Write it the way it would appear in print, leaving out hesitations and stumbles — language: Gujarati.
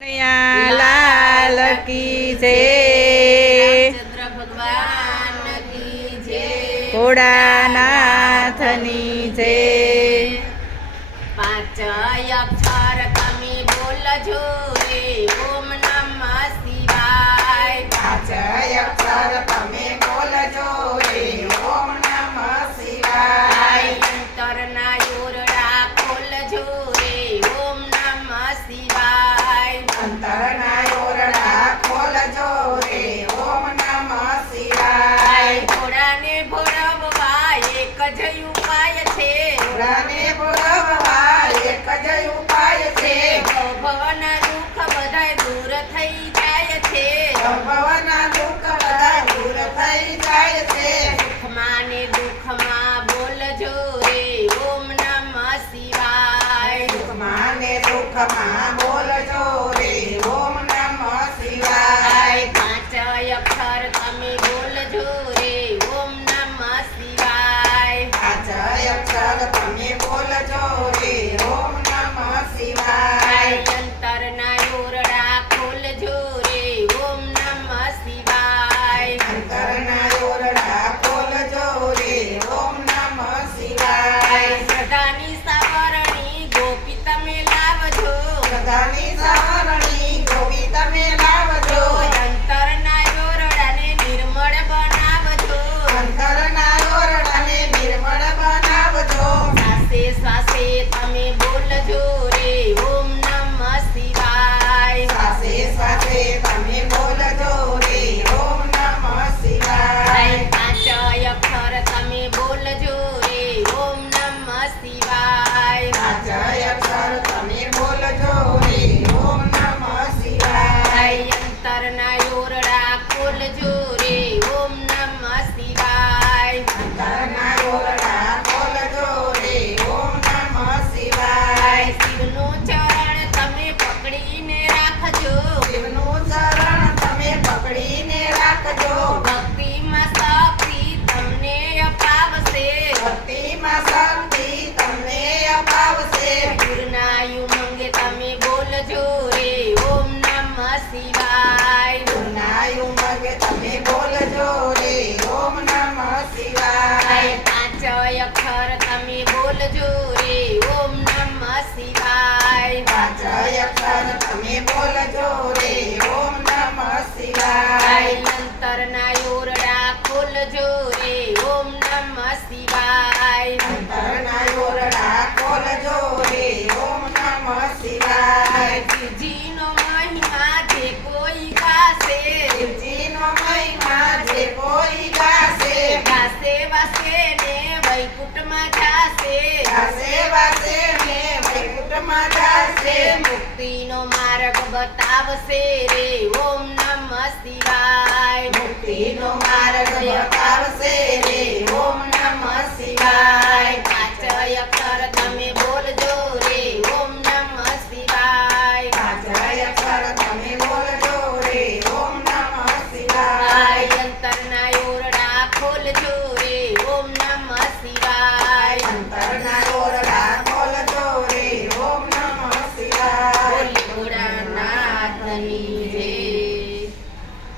लाल की जय, चंद्र भगवान की जय, भोळानाथनी जय। पांच अक्षर तमे बोलजो रे ओम नमः शिवाय। पांच अक्षर तमे बोलजो रे ओम नमः शिवाय। अंतरना योरड़ा खोलजो रे ओम नमः शिवाय। अंतरना योरड़ा खोलजो रे ओम नमः शिवाय। भोळाने भोळववा एक ज उपाय छे, ભોળાને ભોળવવા એક જ ઉપાય છે। ભવના દુઃખ બધાય દૂર થઈ જાય છે, ભવના દુઃખ બધા દૂર થઈ જાય છે। સુખમાં ને દુઃખમાં બોલજો રે ઓમ નમઃ શિવાય। સુખમાં ને દુઃખમાં બોલજો રે ઓમ નમઃ શિવાય। પાંચ અક્ષર તમે બોલજો રે ઓમ નમઃ શિવાય। પાંચ અક્ષર તમે બોલજો રે ઓમ નમઃ શિવાય। અંતરના યોરડા ખોલજો રે ઓમ નમઃ શિવાય। અંતરના યોરડા ખોલજો રે ઓમ નમઃ શિવાય। શ્રદ્ધાની સાવરણી ગોપી તમે લાવજો, સદાની સવારણી ગોપી તમે લાવજો। અંતરના યોરડાને નિર્મળ બનાવજો, અંતરના યોરડાને નિર્મળ બનાવજો। શ્વાસે શ્વાસે તમે બોલજો રે ઓમ નમઃ શિવાય। શ્વાસે શ્વાસે તમે બોલજો રે ઓમ નમઃ શિવાય। પાંચ અક્ષર તમે બોલજો રે ઓમ નમઃ શિવાય। પાંચ અક્ષર તમે બોલજો રે ઓમ નમઃ શિવાય। અંતરના યોરડા ખોલજો રે ઓમ નમઃ શિવાય। અંતરના યોરડા ખોલજો રે ઓમ નમઃ શિવાય। શિવનું ચરણ તમે પકડીને રાખજો, શિવનું ચરણ તમે પકડીને રાખજો। ભક્તિમાં શક્તિ તમને અપાવશે, ભક્તિમાં શક્તિ તમને અપાવશે। ગુરુનાયુ મંગે તમે બોલજો રે ઓમ નમઃ શિવાય। ગુરુનાયુ મંગે તમે બોલજો રે ઓમ નમઃ શિવાય। પાંચ અક્ષર તમે બોલજો રે ઓમ નમઃ શિવાય। પાંચ અક્ષર તમે બોલજો રે ઓમ નમઃ શિવાય। અંતરના યોરડા ખોલજો રે ઓમ નમઃ શિવાય। અંતરના યોરડા ખોલજો રે ઓમ નમઃ શિવાય। શિવજીનો મહિમા જે કોઈ ગાશે, શિવજીનો મહિમા જે કોઈ ગાશે, ગાશે વાસે ને વૈકુંઠમાં જાશે, ગાશે વાસે ને વૈકુંઠમાં જાશે। મુક્તિનો માર્ગ બતાવશે રે ઓમ નમઃ શિવાય। મુક્તિનો માર્ગ બતાવશે રે ઓમ નમઃ શિવાય।